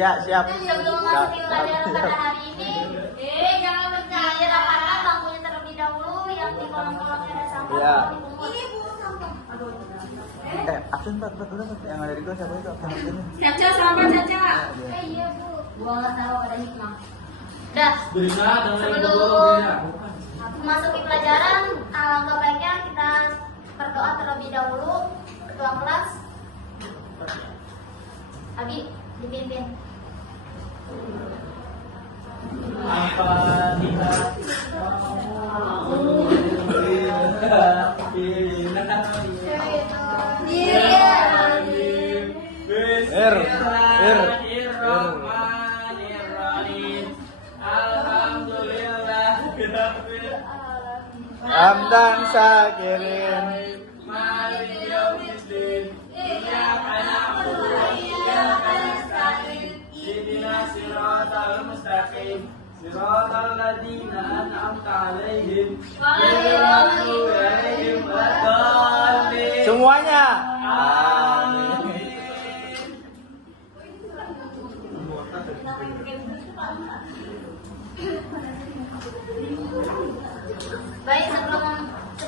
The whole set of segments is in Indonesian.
Iya, siap. Sebelum memasuki pelajaran pada hari ini, jangan percaya, rapatkan bangkunya terlebih dahulu yang di kolom-kolomnya ada sampah. Iya. Ini bu sampah. Absen Pak, udah Pak. Yang ada di kelas siapa itu? Absen. Caca sama Caca. Iya bu. Gua nggak tahu ada hikmah. Dah. Berita Sebelum memasuki pelajaran, alangkah baiknya kita berdoa terlebih dahulu. Ketua kelas, Abi, dipimpin. Hamdan syakirin. Siratal ladzina an'amta 'alaihim ghairil maghdubi 'alaihim waladdallin. Semuanya. Amin. Baik, sebelum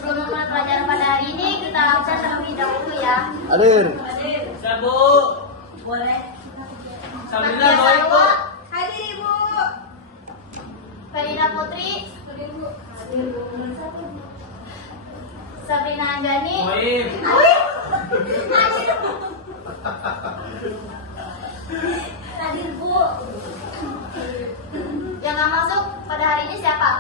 memulai pelajaran pada hari ini, kita absen terlebih dahulu ya. Hadir. Sabu. Boleh. Sabrina mau ikut. Hadir Ibu. Farida Putri. Sabrina Anjani. Moim. Hadir Bu. Yang nggak masuk pada hari ini siapa?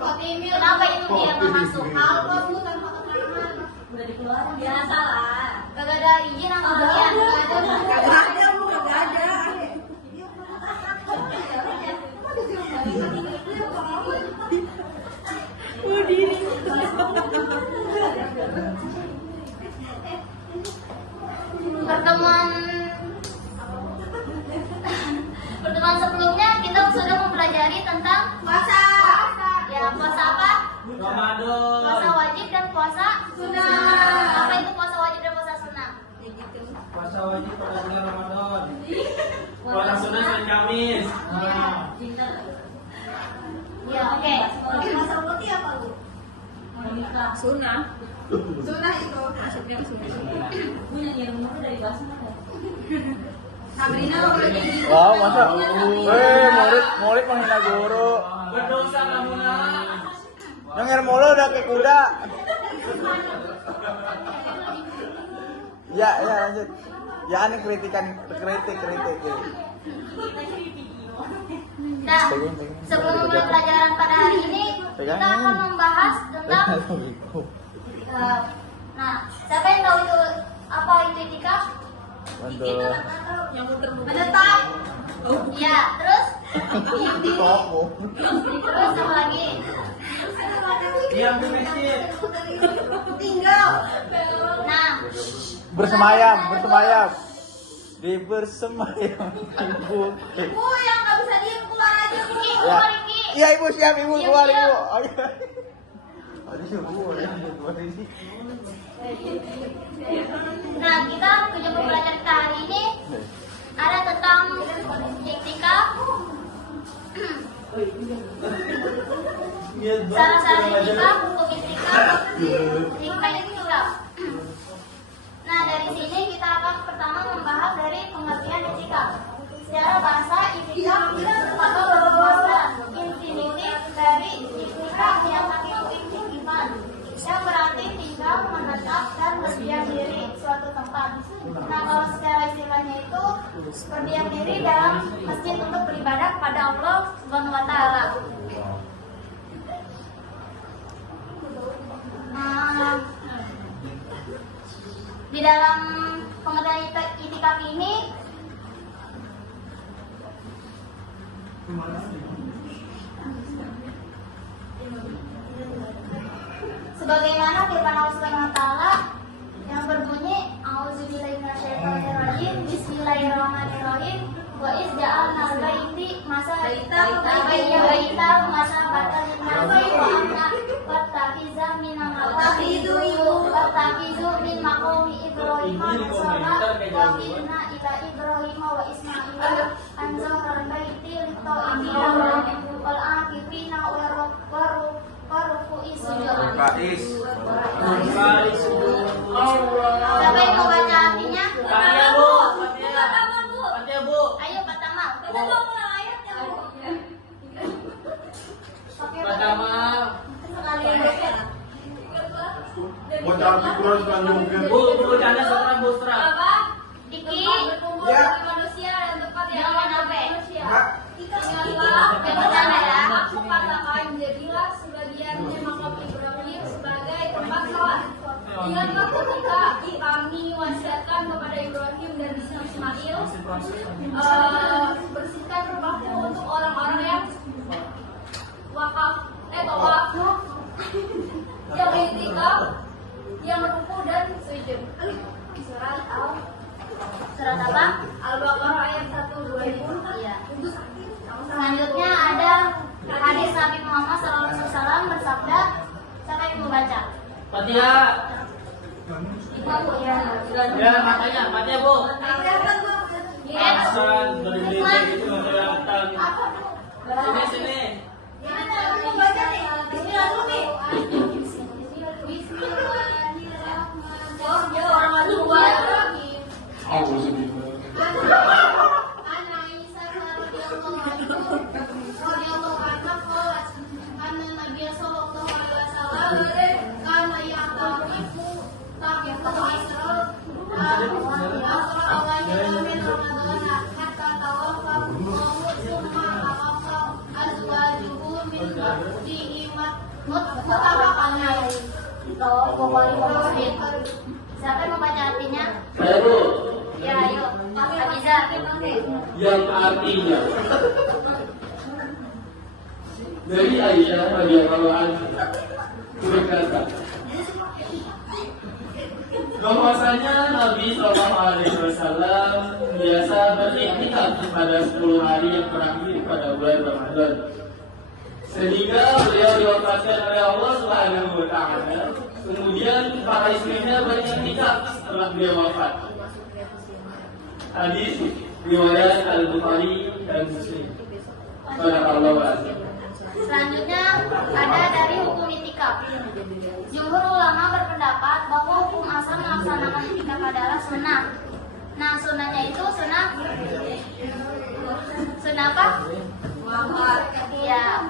Otimil. Kenapa itu dia nggak masuk? Apa Bu tanpa keterangan? Udah dikeluarin. Biasa lah. Gak ada izin sama kalian. Gak ada Bu, gak ada. Pertemuan sebelumnya kita sudah mempelajari tentang puasa. Ya, puasa apa? Ramadan. Puasa wajib dan puasa sunnah. Apa itu puasa wajib dan puasa sunnah? Puasa wajib pada bulan Ramadan. Puasa sunnah Senin Kamis. Ya, oke. Puasa putih apa Bu? Sunnah. Sunnah itu maksudnya Sabrina mau pergi. Wow, masa? Murid menghina guru. Berdosa kamu nak. Nyengir mulu udah kayak kuda. Ya, lanjut. Ya, ini kritik. Nah, sebelum memulai pelajaran pada hari ini, kita akan membahas tentang siapa yang tahu itu apa itu itikaf? Mantul. Yang muter-muter. Menetap. Iya, terus apa lagi? Diam di masjid. Tinggal. Nah, Bersemayam. Di bersemayam ibu. Bu yang nggak bisa diem keluar aja Bu. Ya. Iya ibu siap ibu keluar ibu. Aduh ibu. Nah, kita tujuan pembelajaran kita hari ini ada tentang iktikaf, syarat-syarat iktikaf, hukum iktikaf, hikmah iktikaf. Nah, dari sini kita akan pertama membahas dari pengertian iktikaf. Secara bahasa, iktikaf merupakan bahasa infinitif dari iktikaf yang artinya iktikaf, yang berarti tinggal, menetap, dan berdiam diri suatu tempat. Nah, kalau secara istilahnya itu berdiam diri dalam masjid untuk beribadah kepada Allah Subhanahu wa Ta'ala. Di dalam pengertian itikaf ini sebagaimana firman Allah Subhanahu wa Ta'ala yang berbunyi A'udzubillahi minasyaitonirrajim Bismillahirrahmanirrahim Wa iz ja'alna baiti masa Baita masa batal nasi wa amna wattakiza min maqami Ibrahim musalla wa inna ila Ibrahim wa Ismail anzalna baiti lit-ta'ifina wal akifina wa ruku'i sujud. Siapa yang mau baca artinya? Fatihah, Bu. Fatihah, Bu. Ayo pertama. Kita mau ulang ayatnya, Bu. Pertama, Sekalian baca. Baca Al-Quran sepanjang mungkin. Bu bercanda sekarang Bu Stra. Apa? Diki. Berkumpul Ya. bagi manusia dan tempat yang Jangan sampai. manusia. Mak. Ingatlah, Yang pertama ya. aku katakan jadilah sebagiannya makam Ibrahim sebagai tempat sholat. Ingatlah ketika kami wasiatkan kepada Ibrahim dan Ismail, bersihkan rumahku untuk orang-orang yang tawaf, yang iktikaf, yang ruku dan sujud. Surat apa? Al-Baqarah ayat 120. Iya. Selanjutnya ada hadis Nabi Muhammad SAW bersabda. Siapa yang mau baca? Fatihah. Ibu ya. Ya, matanya, Fatihah, Bu. Yes. Hasan dari bibir itu kelihatan. Sini, sini. Siapa yang mau baca artinya? Saya, Bu. Ya, ayo. Hadiza. Yang artinya dari Aisyah radhiyallahu anha berkata bahwasanya Nabi Shallallahu Alaihi Wasallam biasa beriktikaf pada 10 hari yang terakhir pada bulan Ramadan, sehingga beliau diwafatkan oleh Allah Subhanahu Wa Taala. Kemudian para istrinya beriktikaf setelah beliau wafat. Hadis riwayat Al-Bukhari dan Muslim. Barakallahu azim. Selanjutnya ada dari hukum itikaf. Jumhur ulama berpendapat bahwa hukum asal melaksanakan itikaf adalah sunnah. Nah, sunnahnya itu sunnah apa? Ya.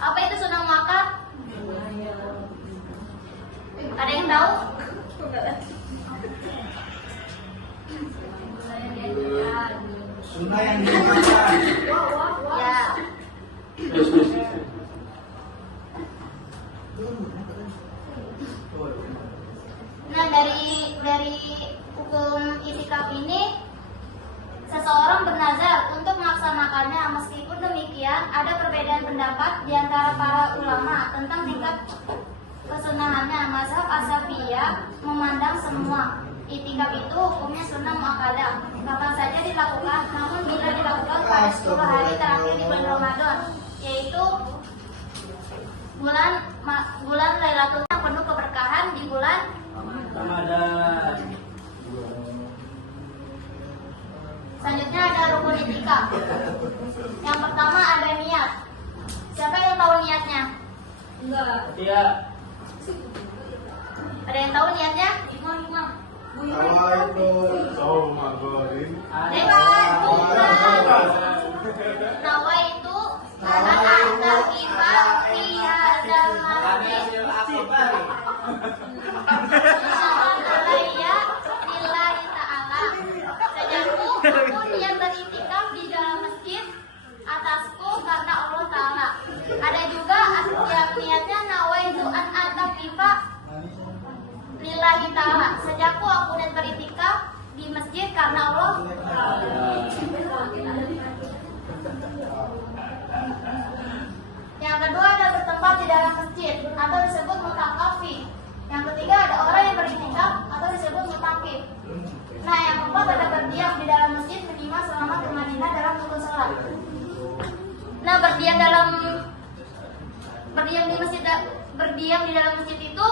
Apa itu sunnah muakkad? Ada yang tahu? Sunnah yang dimakan. Ya. Terus. Nah, dari hukum itikaf ini seseorang bernazar untuk melaksanakannya. Meskipun demikian, ada perbedaan pendapat di antara para ulama tentang tingkat kesunahannya. Mazhab Asy-Syafi'iyah memandang semua itikaf itu hukumnya sunnah muakkadah, kapan saja dilakukan, namun bila dilakukan pada 10 hari terakhir di bulan Ramadan, yaitu bulan Lailatul Qadar, penuh keberkahan di bulan Ramadan. Selanjutnya ada rukun itikaf. Yang pertama ada niat. Siapa yang tahu niatnya? Fatihah. Ada yang tahu niatnya? Imam. Nawaitu an taqifa fi hadzal masjid alayya lillahi ta'ala. Sajaku aku niat beritikaf di dalam masjid atasku karena Allah Ta'ala. Ada juga yang niatnya nawaitu an taqifa lillahi ta'ala. Sejakku aku dan beritikaf di masjid karena Allah. rukun sholat. Nah, berdiam di dalam masjid itu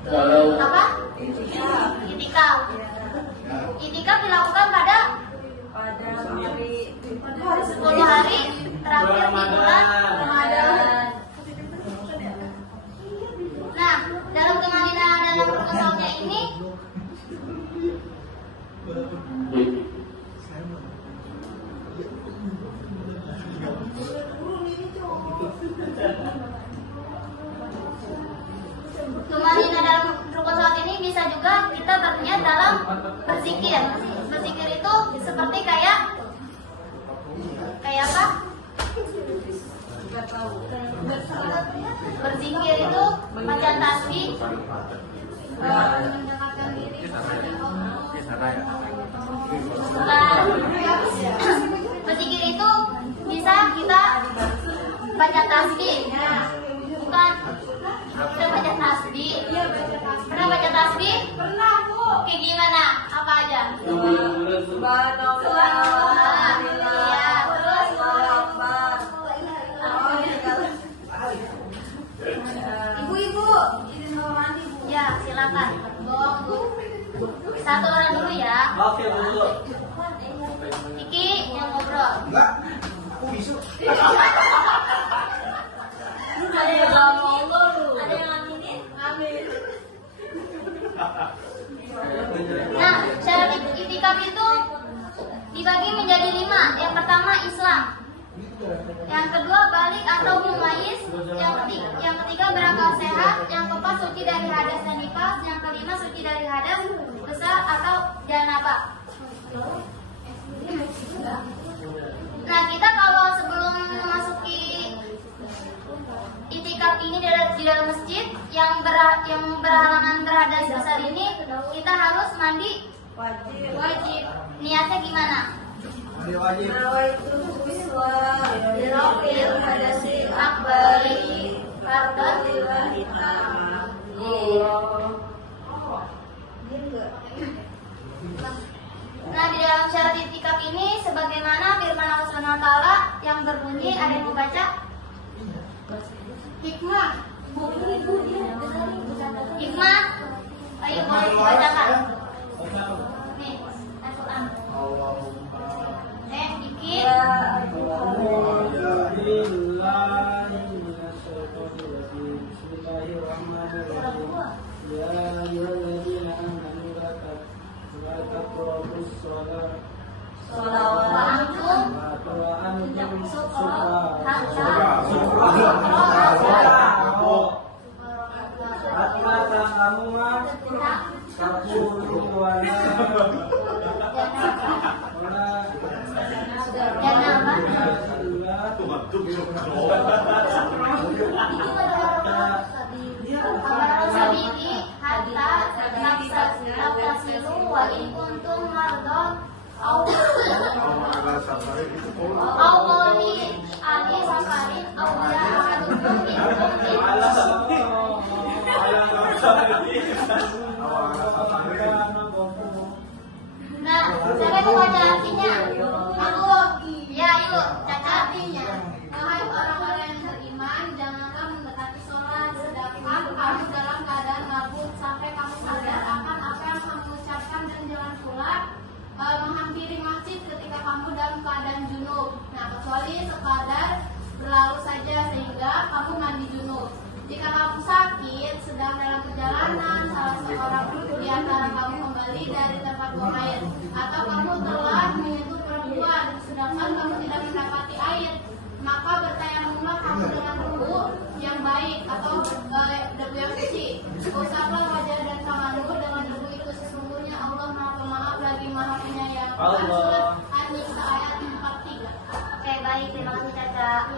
Kalau apa? Itikaf. Itikaf dilakukan pada 10 hari terakhir di bulan Ramadan. Nah, dalam kemaninan dalam rukun sholatnya ini kemaninan dalam rukun sholat ini bisa juga kita berniat dalam berzikir. Berzikir itu seperti kayak apa? Berzikir itu baca tasbih, mendekatkan diri kepada Allah. Berzikir itu bisa kita baca tasbih, bukan kita baca tasbih. Pernah baca tasbih? Pernah, Bu. Kayak gimana? Apa aja? Ibu-ibu, izin mau mandi, Bu. Ya, silakan. Satu orang dulu ya. Oke, dulu. Iki yang ngobrol. Enggak, aku bisa. Ada yang ngaminin? Amin. Nah, syarat itikaf itu dibagi menjadi 5. Yang pertama Islam. Yang kedua balik atau mumayyiz. Yang ketiga berakal sehat. Yang keempat suci dari hadas dan nifas. Yang kelima suci dari hadas besar atau janabah. Nah, kita kalau sebelum memasuki itikaf ini di dalam masjid yang berhalangan berhadas besar ini, kita harus mandi wajib. Niatnya gimana? Wajib. Dirofil hadasi akbari fardhan lillahi ta'ala. Nah, di dalam syarat itikaf ini sebagaimana firman Allah Subhanahu wa taala yang berbunyi, ada yang mau baca? Hikmah. Hikmah. Ayo boleh dibacakan. Nih, Al-Qur'an. Dikit. Nah, saya mau baca artinya. Aku, ya yuk, caca artinya. Hai orang-orang yang beriman, janganlah mendekati sholat sedangkan kamu dalam keadaan mabuk sampai kamu sadar akan apa yang kamu ucapkan dan jangan pula menghampiri masjid ketika kamu dalam keadaan junub. Nah, kecuali sekadar berlalu saja sehingga kamu mandi junub. Jika kamu sakit sedang dalam perjalanan, salah seorang di antara kamu kembali dari tempat buang air, atau kamu telah menyentuh perempuan sedangkan kamu tidak mendapati air, maka bertayamumlah kamu dengan debu yang baik atau debu yang suci. Usaplah wajah dan tanganmu dengan debu itu, sesungguhnya Allah Maha Pemaaf lagi Maha Penyayang. Surat An-Nisa ayat 43. Oke, baik, terima kasih Caca.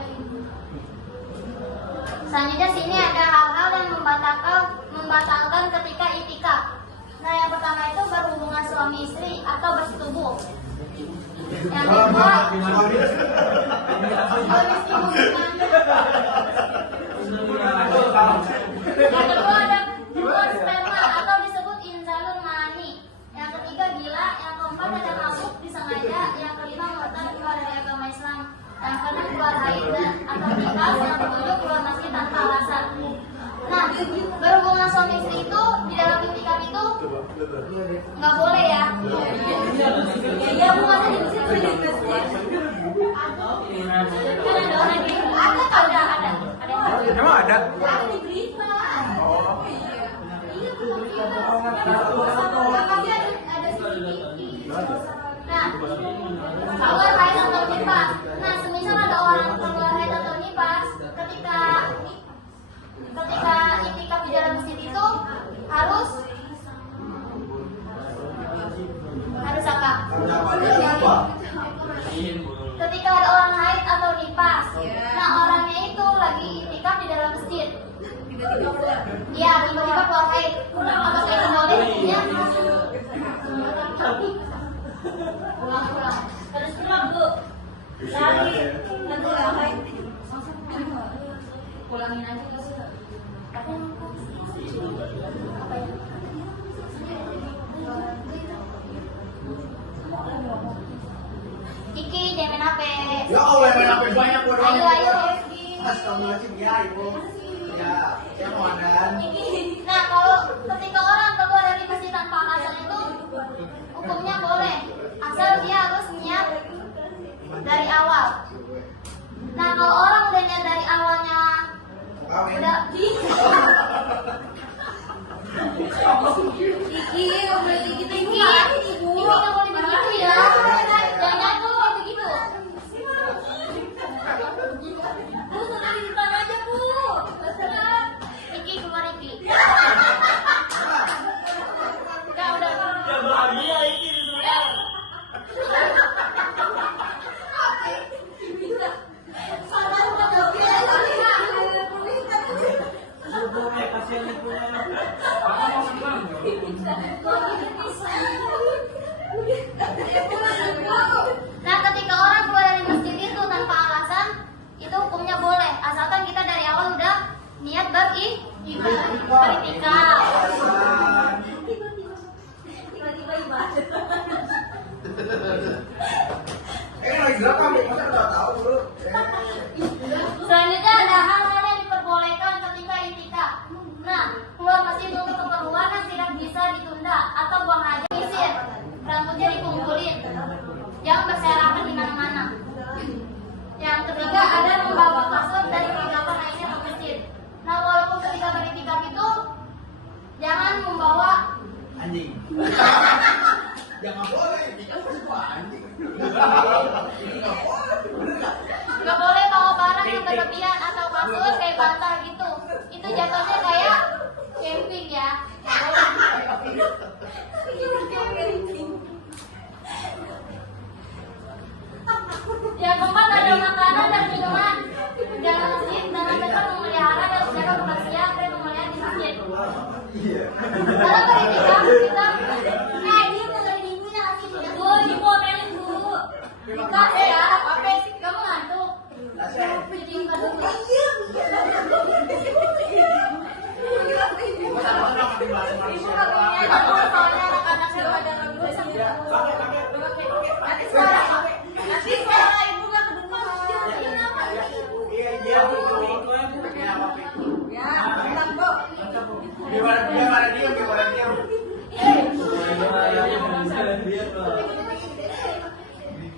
Selanjutnya sini ada hal-hal yang membatalkan ketika itikaf. Nah, yang pertama itu berhubungan suami istri atau bersetubuh. Yang kedua, yang kedua ada buang sperma atau disebut inzalul mani. Nggak boleh ya. Iya, bukan di masjid, di masjid. Kan ada orang di ada. Emang ada? Ada di berita. Oh. Iya, ada CCTV. Nah, keluar haid atau nifas. Nah, semisal ada orang keluar haid atau nifas, ketika itikaf di dalam masjid itu harus apa? Ketika ada orang haid atau nifas, nah orangnya itu lagi itikaf di dalam masjid. Iya, tiba-tiba keluar haid. Apakah itu boleh hukumnya? Pulang. Terus pulang Bu. Lagi nanti haid. Pulangin aja ke sini. Apa ya? Iki jangan main HP. Ya Allah, main HP banyak bodoh. Ayo. Astagfirullahaladzim ya ibu. Ya, saya mau ada. Nah, kalau ketika orang keluar dari masjid tanpa alasan itu hukumnya boleh, asal dia harus niat dari awal. Nah, kalau orang udah niat dari awalnya udah Iki nggak boleh begitu ibu. Iki nggak boleh begitu ya. Jangan tuh kayak begitu. Bu, sudah di depan aja Bu. Iki keluar Iki. Udah. Ya bahagia ini disuruh. Ibunya kasihan ibunya. Apa mau senang? Nah, ketika orang keluar dari masjid itu tanpa alasan, itu hukumnya boleh, asalkan kita dari awal udah niat beritikaf. Tiba-tiba ibadah. Lagi berapa nih? Masa nggak tahu dulu? Selanjutnya ada hal-hal yang diperbolehkan ketika itikaf. Nah, keluar masjid untuk keperluan yang tidak bisa ditunda atau buang hajat, sisir, rambutnya dikumpulin, jangan berserakan di mana-mana. Yang ketiga ada membawa kasut dari perlengkapan lainnya ke masjid. Nah, walaupun ketika beritikaf itu jangan membawa Anjing. Jangan boleh. Kita masih bawa anjing. nggak boleh bawa barang yang berlebihan atau kasut kayak bantal gitu. Itu jatuhnya kayak camping ya. Yang keempat ada makanan dan minuman dalam masjid dengan tetap memelihara dan menjaga kebersihan dan pemulihan di masjid. Dalam beritikaf kita dia tinggal di ibunya lagi tidak. Bu, ibu omelin Bu. Dikasih ya, apa sih kamu ngantuk? Jadi enggak dulu. Ibu kakinya ngantuk soalnya anak-anaknya pada ngantuk sambil nanti suara ibu nggak kedengaran. Iya, Bu. Ya, bentar Bu. Gimana dia?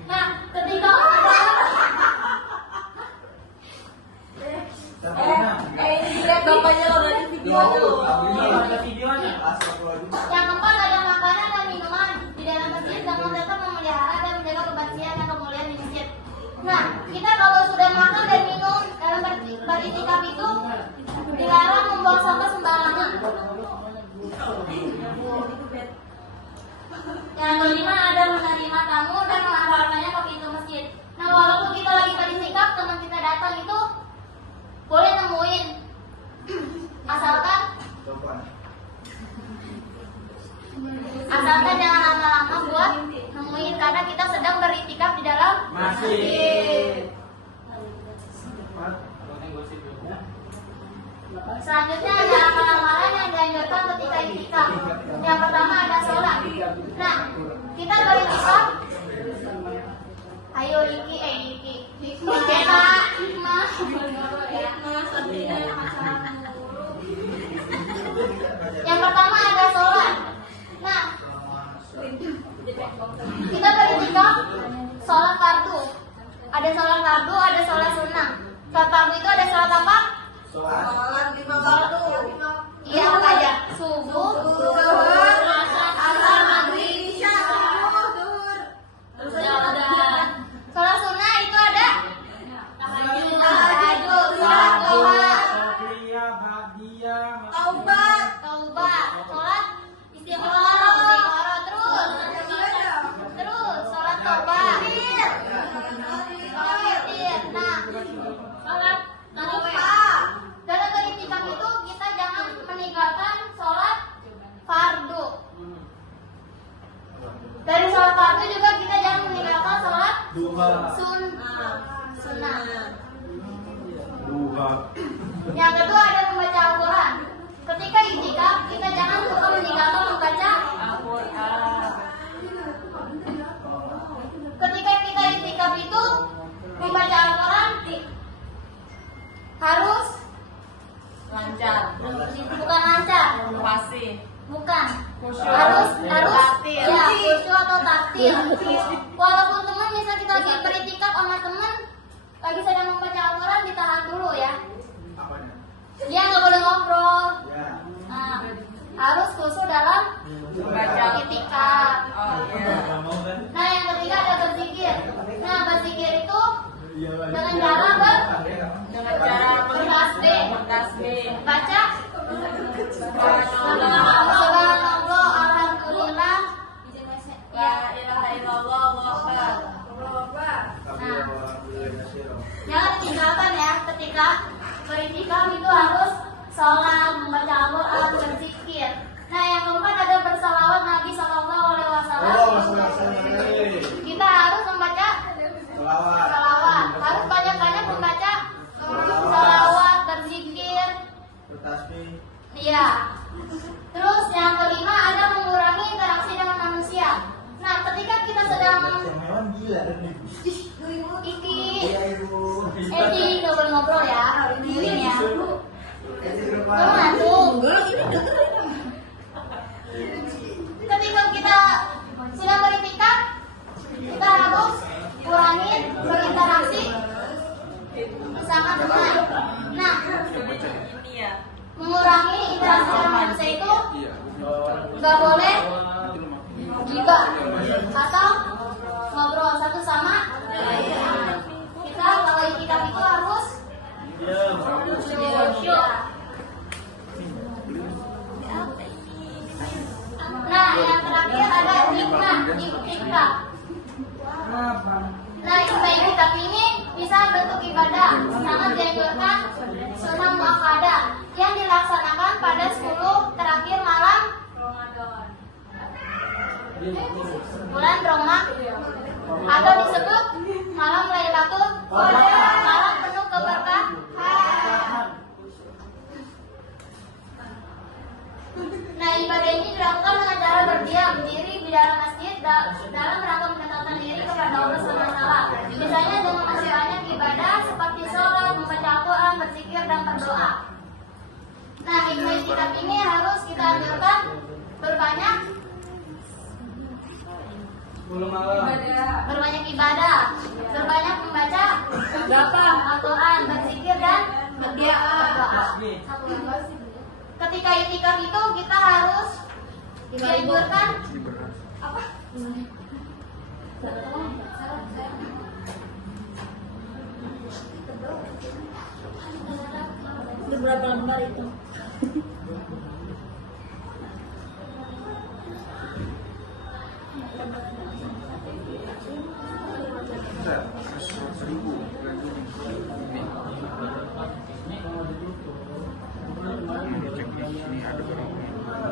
Nah, ketika Ini lihat bapaknya lo dari videonya lo. Ada videonya. yang keempat ada makanan dan minuman di dalam masjid dengan tetap memelihara dan menjaga kebersihan dan kemuliaan di masjid. Nah, kita kalau sudah makan dan minum dalam beritikaf itu dilarang membuang sampah sembarangan. Yang kelima ada menerima tamu dan mengantarkannya ke pintu masjid. Nah, walaupun kita lagi beritikaf, teman kita datang itu boleh nemuin, asalkan jangan lama-lama buat nemuin karena kita sedang beritikaf di dalam masjid. Selanjutnya ada amalan-amalan yang dianjurkan ketika itikaf. Yang pertama ada sholat. Nah, kita beritikaf. Ayo Iki. Hikmah. Yang pertama ada sholat. Kita beritikaf sholat fardu. Ada sholat fardu, ada sholat sunnah. Sholat fardu itu ada sholat apa? Sholat 5 waktu. Iya, apa aja? Subuh, zuhur, asar, maghrib, isya, zuhur. Terus ada sholat sunnah itu ada tahajud, sholat duha, taubat, sholat istikharah, terus sholat taubat, sholat witir. Nah, sholat tarawih. Dalam beritikaf itu kita jangan meninggalkan sholat fardu. Dari sholat fardu juga kita jangan meninggalkan sholat sunnah. Yang kedua ada membaca Al-Quran. Ketika itikaf kita jangan lupa meninggalkan membaca Al-Quran. Ketika kita itikaf itu membaca Al-Quran harus lancar, bukan lancar, pasti, bukan khusyuk, harus tartil. ya khusyuk atau tartil. Walaupun teman misal kita lagi beritikaf sama teman lagi sedang membaca Al-Quran, ditahan dulu ya. Dia nggak boleh ngobrol. Nah, harus khusyuk dalam Membaca. itikaf. Oh iya. Nah, yang ketiga ada berzikir. Nah, berzikir itu dengan cara Dengan cara bertasbih, bertasbih, baca subhanallah, alhamdulillah, la ilaha illallah, Allahu akbar. Nah, jangan tinggalkan ya ketika beritikaf itu harus sholat, membaca Al-Quran, berzikir. Nah, yang keempat ada bersalawat Nabi Sallallahu Alaihi Wasallam. Kita harus membaca salawat, harus banyak-banyak membaca salawat, berzikir. Iya. Terus yang kelima ada mengurangi interaksi dengan manusia. Nah, ketika kita sedang Edi nggak boleh ngobrol ya, ini ya. Kamu ngantuk. Ketika kita sedang beritikaf, kita harus kurangi berinteraksi bersama teman. Nah, Ini ya. mengurangi interaksi dengan manusia itu nggak boleh gibah atau ngobrol satu sama lain. Kita kalau itikaf itu harus khusyuk. Nah, yang terakhir ada hikmah itikaf. Nah, itikaf ini bisa bentuk ibadah, sangat dianjurkan sunnah muakkadah yang dilaksanakan pada 10 terakhir malam bulan Ramadan atau disebut malam Lailatul Qadar, malam penuh keberkahan. Nah, ibadah ini dilakukan dengan cara berdiam diri di dalam masjid dalam rangka mendekatkan diri kepada Allah SWT. Misalnya dengan masih banyak ibadah seperti sholat, membaca Al-Quran, berzikir, dan berdoa. Nah, hikmah itikaf ini harus kita anjurkan berbanyak ibadah, berbanyak membaca Al-Quran, berzikir, dan berdoa. Ketika itikaf itu kita harus dianjurkan apa? Itu berapa lembar itu?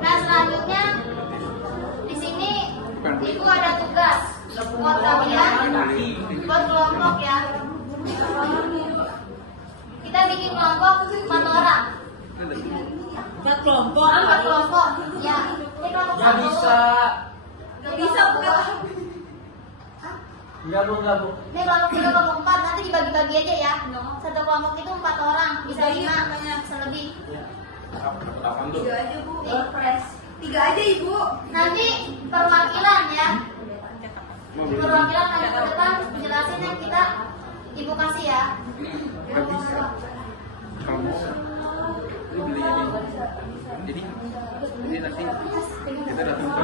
Nah, selanjutnya di sini ibu ada tugas buat kalian, buat kelompok ya. Kita bikin kelompok 4 orang. 4 kelompok. 4 kelompok. Ya, ini kelompok Ya 1. bisa. Bisa bukan? Gabung. Ini kelompok 3, kelompok 4 nanti dibagi-bagi aja ya. Satu kelompok itu 4 orang, bisa 5, bisa lebih. 8 tuh. 3 aja Bu. 3 aja Ibu. Nanti perwakilan ya. Perwakilan maju ke depan, jelasin yang kita ibu kasih ya. Nggak bisa. Kamu lu beli ini. Jadi nanti kita datang ke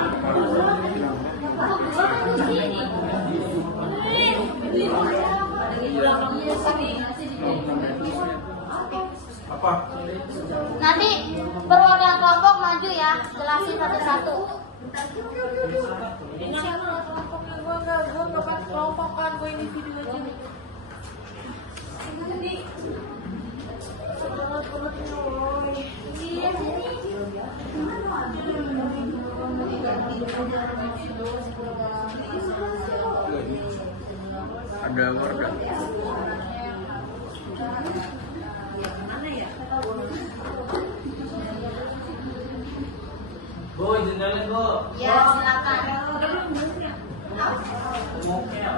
apa? Nanti perwakilan kelompok maju ya, jelasin satu-satu. Gue nggak pas kelompok kan, gue individu aja. Ada warga. Bu, izin jalan bu. Ya, silakan. Mokel.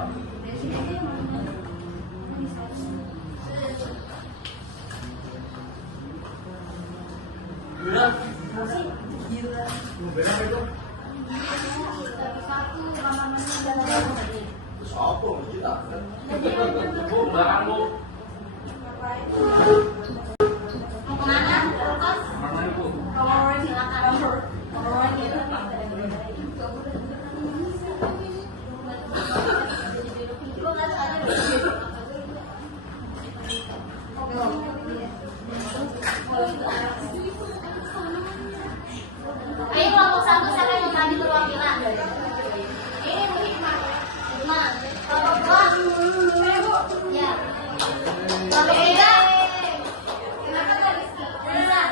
Gila. Berapa itu? Apa? Bu, belakang bu. Mau kemana? Kos? Mana bu? Silakan. Ayo kelompok satu siapa yang mau maju perwakilan? Ini Bu Hikmah. Hikmah. Kelompok dua. Ya. Kelompok tiga. Bisa.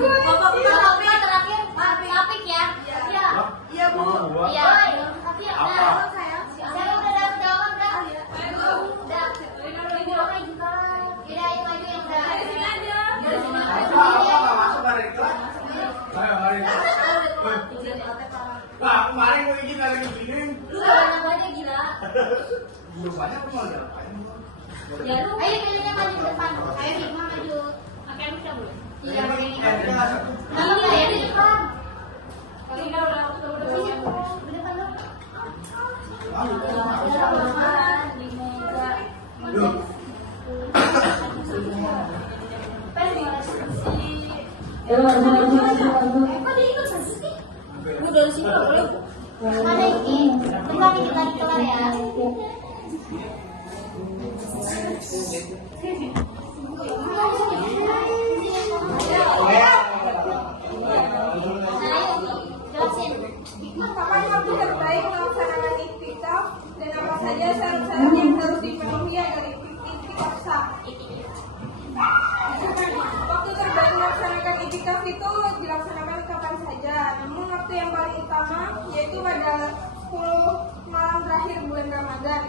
Kelompok dua terakhir. Apik ya. Iya. Iya bu. Iya. Tapi ya udah. Saya udah dapat jawaban dah. Udah. Oke juga. Yaudah ayo maju yang udah. Apa nggak masuk dari kelas? Saya mari. Nah, kemarin gue izin lagi begini. Lu banyak banget gila. Belum banyak tuh mau ada. Ya lu. Ayo pilihnya maju ke depan. Ayo Hikmah maju. Oke, bisa boleh. Iya, boleh. Kalau nggak ya di depan. Kalau nggak udah sini. Di depan lu. Di meja. Kok dia ikut sih? Lu dari sini nggak boleh. Mana ini? Bentar dikit lagi kelar ya. Jelasin. Kapan waktu terbaik melaksanakan iktikaf dan apa saja syarat-syarat yang harus dipenuhi agar iktikaf sah? Waktu terbaik melaksanakan iktikaf itu dilaksanakan kapan saja, namun waktu yang paling utama yaitu pada 10 malam terakhir bulan Ramadan.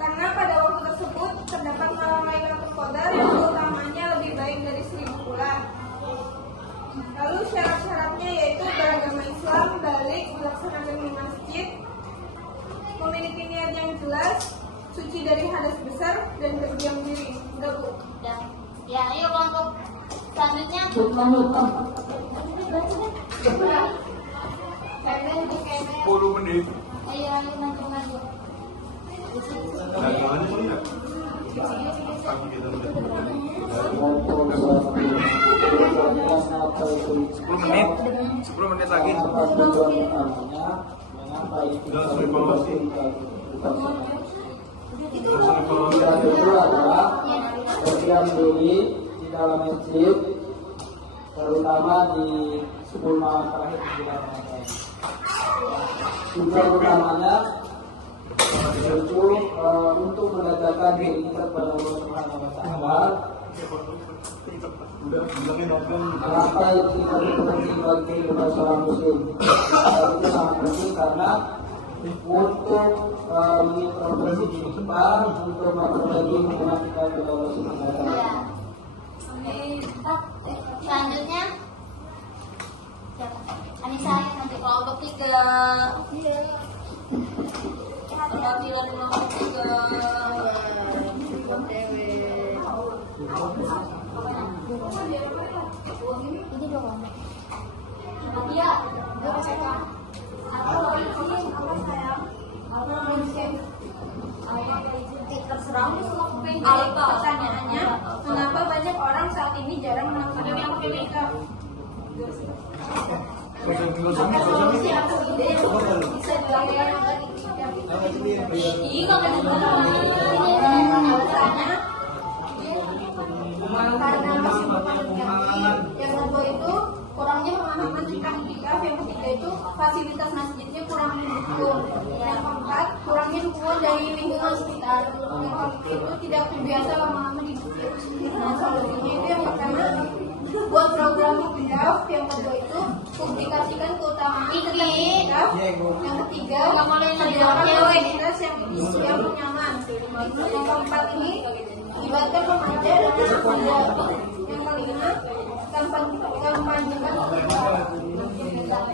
Karena pada waktu tersebut terdapat malam Lailatul Qadar yang utamanya lebih baik dari 1000 bulan. Lalu syarat-syaratnya yaitu beragama Islam, balik, dilaksanakan di masjid, memiliki niat yang jelas, suci dari hadas besar, dan berdiam diri. Udah bu. Udah. Ya, ayo kelompok selanjutnya. Ayo, 10 menit. ayo maju. Dagangannya boleh nggak? Pagi kita udah. 10 menit lagi. Udah selesai evaluasi. Yang kedua adalah berdiam diri di dalam masjid, terutama di 10 malam terakhir di bulan Ramadan. Tujuan utamanya yaitu untuk menegakkan diri kepada Allah Subhanahu wa Ta'ala. Kenapa itu penting bagi kehidupan seorang muslim? Itu sangat penting karena untuk memperbaiki diri kita, untuk memperbaiki hubungan kita kepada Allah Subhanahu wa Ta'ala. Selanjutnya siapa? Anissa yang nanti kelompok 3. Perwakilan kelompok 3. Ini dong. Iya, gue kasih bisa dilakukan dengan itikaf itu. Karena masih memperhatikan. Yang kedua itu kurangnya pemahaman tentang itikaf. Yang ketiga itu fasilitas masjidnya kurang mendukung. Yang keempat kurangnya dukungan dari lingkungan sekitar. Yang keempat itu tidak terbiasa lama-lama di masjid. Nah, solusinya itu yang pertama buat program itikaf. Yang kedua itu publikasikan keutamaan tentang itikaf. Yang ketiga sediakan fasilitas yang nyaman. Yang keempat ini libatkan remaja dan anak muda. Yang kelima kampanyekan itikaf.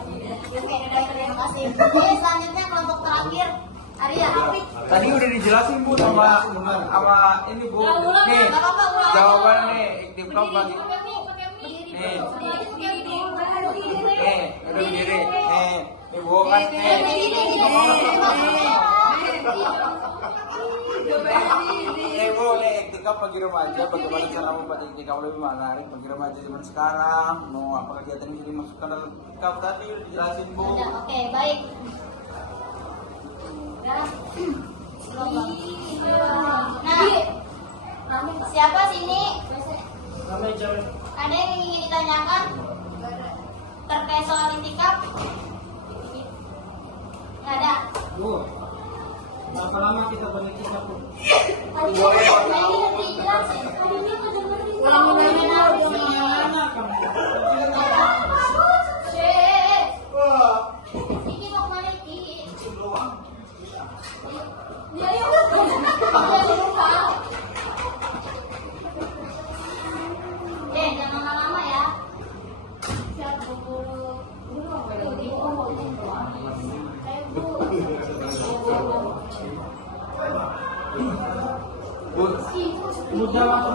Oke, terima kasih. Oke, selanjutnya kelompok terakhir Arya. Tadi udah dijelasin Bu sama ini Bu. Nih, jawaban nih iktikaf bagi nih. Udah berdiri. Ibu kan Bu, nih iktikaf bagi remaja, bagaimana cara membuat iktikaf lebih menarik bagi remaja zaman sekarang? Apa kegiatan yang dimasukkan dalam iktikaf tadi udah dijelasin Bu. Oke, baik. Nah, siapa sini? Ada yang ingin ditanyakan terkait soal itikaf? Nggak ada. Bu, berapa lama kita beritikaf, Bu? Tadi udah dijelasin. Ini mau kemana ini? Jangan lama-lama ya.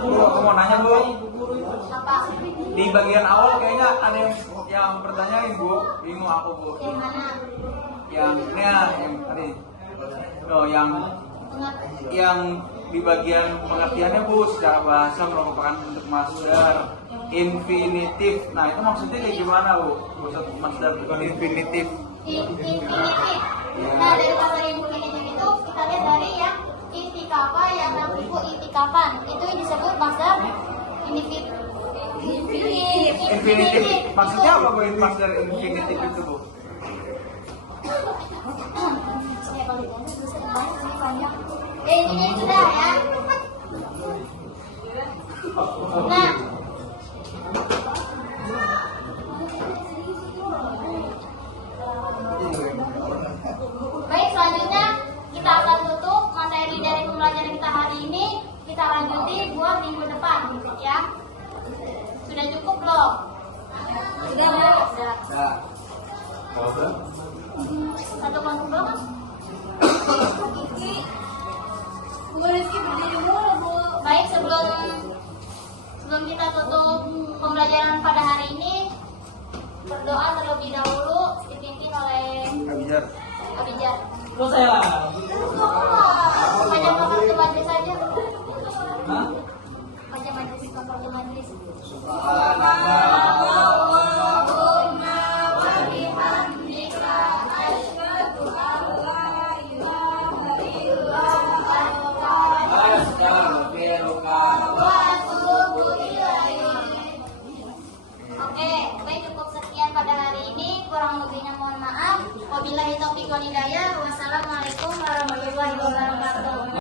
Bu, aku mau nanya Bu. Apa? Di bagian awal kayaknya ada yang pertanyain Bu. Bingung aku Bu. Yang mana? Yang ini ya, yang tadi. Oh, yang di bagian pengertiannya Bu, secara bahasa merupakan bentuk masdar infinitif. Nah, itu maksudnya kayak gimana Bu? Maksud masdar infinitif. Infinitif. Nah, dari pasal infinitif itu kita lihat dari yang itikafa yang nafiku itikapan. Itu disebut masdar infinitif. Infinitif. Maksudnya apa Bu? Masdar infinitif itu Bu? Ini sudah ya. Nah, baik, selanjutnya kita akan tutup materi dari pembelajaran kita hari ini. Kita lanjuti buat minggu depan, ya. Sudah cukup belum? Sudah. Satu kelompok belum? Baik, sebelum kita tutup pembelajaran pada hari ini, berdoa terlebih dahulu dipimpin oleh Abijat. Terus saya. Baca kafartu majlis saja. Hah? Baca majlis, kafartu majlis. Allahumma wa bihamdika asyhadu an la ilaha illa anta wa atubu ilaik. Oke, baik, cukup sekian pada hari ini. Kurang lebihnya mohon maaf. Wabillahi taufiq wal hidayah. Wassalamualaikum warahmatullahi wabarakatuh.